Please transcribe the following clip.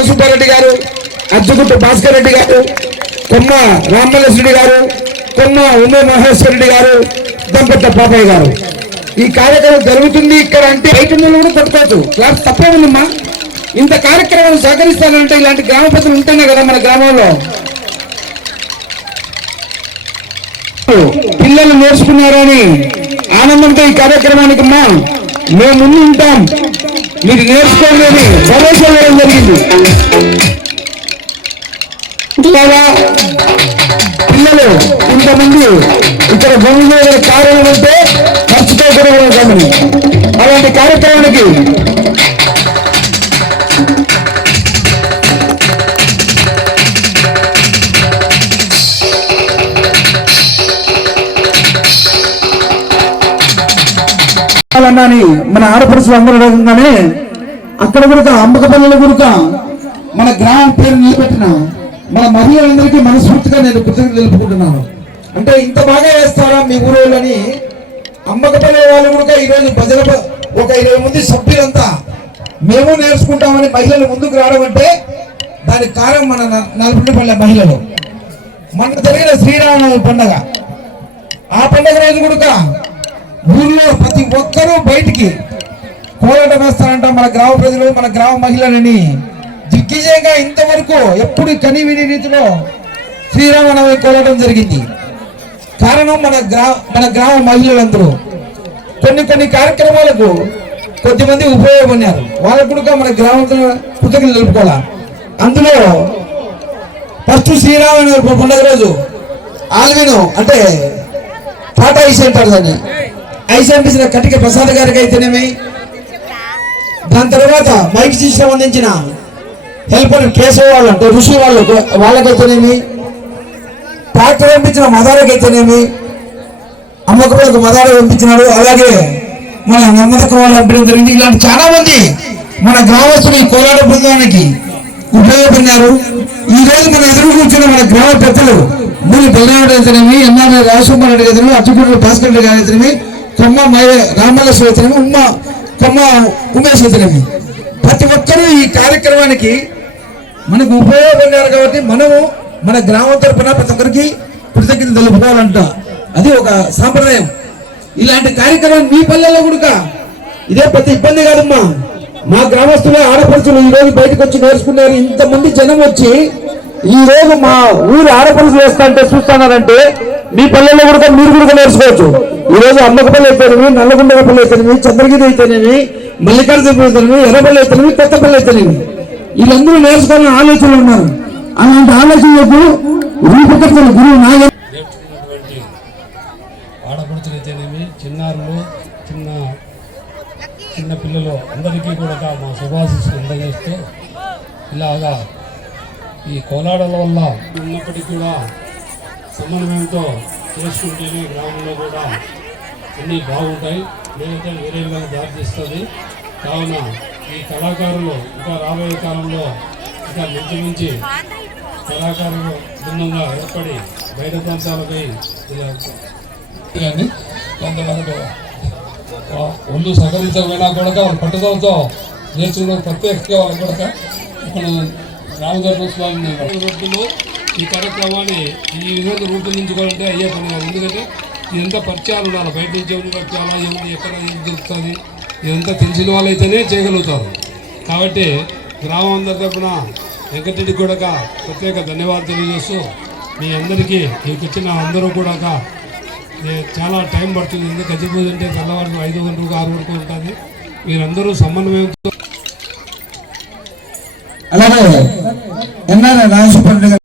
రామసుబ్బారెడ్డి గారు అజ్జగుట్టు భాస్కర్ రెడ్డి గారు కొమ్మ రామమల్లేశ్వరెడ్డి గారు కొమ్మ ఉమే మహేశ్వర రెడ్డి గారు దంపత పాపయ్య గారు. ఈ కార్యక్రమం జరుగుతుంది ఇక్కడ అంటే బయట కూడా పట్టుకోవచ్చు. క్లాస్ తప్పే ఉందమ్మా. ఇంత కార్యక్రమం సహకరిస్తానంటే ఇలాంటి గ్రామ పెద్దలు ఉంటేనే కదా మన గ్రామంలో. పిల్లలు నేర్చుకున్నారని ఆనందంతో ఈ కార్యక్రమానికి మా మేము ముందు ఉంటాం. మీరు నేర్చుకోండి అని భరోసా ఇవ్వడం జరిగింది. పిల్లలు ఇంతమంది ఇక్కడ భూమి మీద కారణం అంటే మర్చిపోకూడదు గమని అలాంటి కార్యక్రమానికి అన్నాని మన ఆడపడుచులు అందరూ అడగంగానే అక్కడ కూడా అమ్మకపల్లెల కూడా మన గ్రామం పేరు నిలబెట్టిన మన మహిళలందరికీ మనస్ఫూర్తిగా నేను కృతజ్ఞత తెలుపుకుంటున్నాను. అంటే ఇంత బాగా వేస్తారా మీ ఊరోళ్ళని? అమ్మకపల్లి వాళ్ళు కూడా ఈరోజు భజన ఒక ఇరవై మంది సభ్యులంతా మేము నేర్చుకుంటామని మహిళలు ముందుకు రావడం అంటే దానికి కారణం మన నలపల్లి మహిళలు. మన జరిగిన శ్రీరామనవమి పండగ. ఆ పండగ రోజు కూడా ఊళ్ళో ప్రతి ఒక్కరూ బయటికి కోలాటం వేస్తారంట మన గ్రామ ప్రజలు మన గ్రామ మహిళలని. దిగ్విజయంగా ఇంతవరకు ఎప్పుడు కనివిని రీతిలో శ్రీరామనవమి కోలాటం జరిగింది. కారణం మన గ్రా మన గ్రామ మహిళలందరూ. కొన్ని కొన్ని కార్యక్రమాలకు కొద్దిమంది ఉపయోగపడినారు. వాళ్ళకు కూడా మన గ్రామంలో కృతజ్ఞతలు తెలుపుకోవాలా? అందులో ఫస్ట్ శ్రీరామనవమి పండుగ రోజు ఆల్విను అంటే టాటా ఈ సెంటర్ దాన్ని. ఐస్ కటిక ప్రసాద్ గారికి అయితేనేమి దాని తర్వాత మైక్ సిస్టమ్ అందించిన హెల్పర్ కేశవ వాళ్ళు అంటే ఋషి వాళ్ళు వాళ్ళకైతేనేమి? ట్రాక్టర్ పంపించిన మదాలకు అయితేనేమి అమ్మకపులకు మదార పంపించినాడు. అలాగే మన నమ్మకం వాళ్ళు పంపించడం జరిగింది. ఇలాంటి చాలా మంది మన గ్రామస్తులు ఈ కోలాడ బృందానికి ఉపయోగపడినారు. ఈ రోజు మన ఎదురు కూర్చున్న మన గ్రామ పెద్దలు మూలి బలరాముడు అయితేనేమి ఎన్ఆర్ రాజశేఖర్ రెడ్డి అయితేనేమి అచ్చుకూరు భాస్కర్ రెడ్డి గారు అయితేనేమి కొమ్మ రామల రామలక్ష్మి ఉమ్మ కొమ్మ ఉమేష్ అయితేనేమి ప్రతి ఒక్కరూ ఈ కార్యక్రమానికి మనకు ఉపయోగపడినారు కాబట్టి మనము మన గ్రామం తరపున ప్రతి ఒక్కరికి కృతజ్ఞత తెలుపుకోవాలంట. అది ఒక సాంప్రదాయం. ఇలాంటి కార్యక్రమం మీ పల్లెల్లో కూడా ఇదే పెద్ద ఇబ్బంది కాదమ్మా. మా గ్రామస్తులే ఆడపడుచులు ఈ రోజు బయటకు వచ్చి నేర్చుకున్నారు. ఇంతమంది జనం వచ్చి ఈ రోజు మా ఊరి ఆడపడుచులు వేస్తా అంటే చూస్తున్నారంటే మీ పల్లెల్లో కూడా మీరు కూడా నేర్చుకోవచ్చు. ఈ రోజు అమ్మకపల్లి అయితేనేమి నల్లగుండపల్లి అయితేనేమి చంద్రగిరి అయితేనేమి మల్లికార్జున అయితేనేమి ఎర్రపల్లి అయితేనేమి కొత్తపల్లి అయితేనేమి. వీళ్ళందరూ నేర్చుకోవాలని ఆలోచనలు ఉన్నారు. అలాంటి ఆలోచనలకు రూపకర్తల గురువు నాగ నేర్చుకున్నటువంటి ఆడపడుచులైతేనేమి చిన్నారులు చిన్న చిన్న పిల్లలు అందరికీ కూడా మా శుభాశిస్సులు అందజేస్తూ ఇలాగా ఈ కోలాడల వల్ల ఉన్నప్పటికీ కూడా సమన్వయంతో చేసుకుంటేనే గ్రామంలో కూడా అన్నీ బాగుంటాయి. లేదంటే వేరే విధంగా దారితీస్తుంది. కావున ఈ కళాకారులు ఇంకా రాబోయే కాలంలో ఇంకా మంచి మంచి కళాకారులు భిన్నంగా ఏర్పడి బయట ప్రాంతాలపై కానీ కొంతమంది వా- ఒళ్ళు సహకరించకపోయినా కూడా వాళ్ళ పట్టుదలతో నేర్చుకున్న ప్రత్యేకంగా వాళ్ళ కూడా ఇక్కడ రామగర్భ స్వామి ఈ కార్యక్రమాన్ని ఈ విధంగా రూపొందించుకోవాలంటే అయ్యే పని కాదు. ఎందుకంటే ఇదంతా పరిచయాలు ఉండాలి. బయట నుంచి ఎవరు పెట్టాలా ఏముంది ఎక్కడ ఏం దొరుకుతుంది ఇదంతా తెలిసిన వాళ్ళు అయితేనే చేయగలుగుతారు. కాబట్టి గ్రామం అందరి తరపున వెంకటరెడ్డి కూడా ప్రత్యేక ధన్యవాదాలు తెలియజేస్తూ మీ అందరికీ మీకు వచ్చిన అందరూ కూడా చాలా టైం పడుతుంది. ఎందుకంటే గజిపూజ అంటే తెల్లవారు ఐదు గంటలకు ఆరు వరకు ఉంటుంది మీరందరూ సమన్వయంతో అలాగే ఎన్ఆర్ రాజశేఖర్ రెడ్డి గారు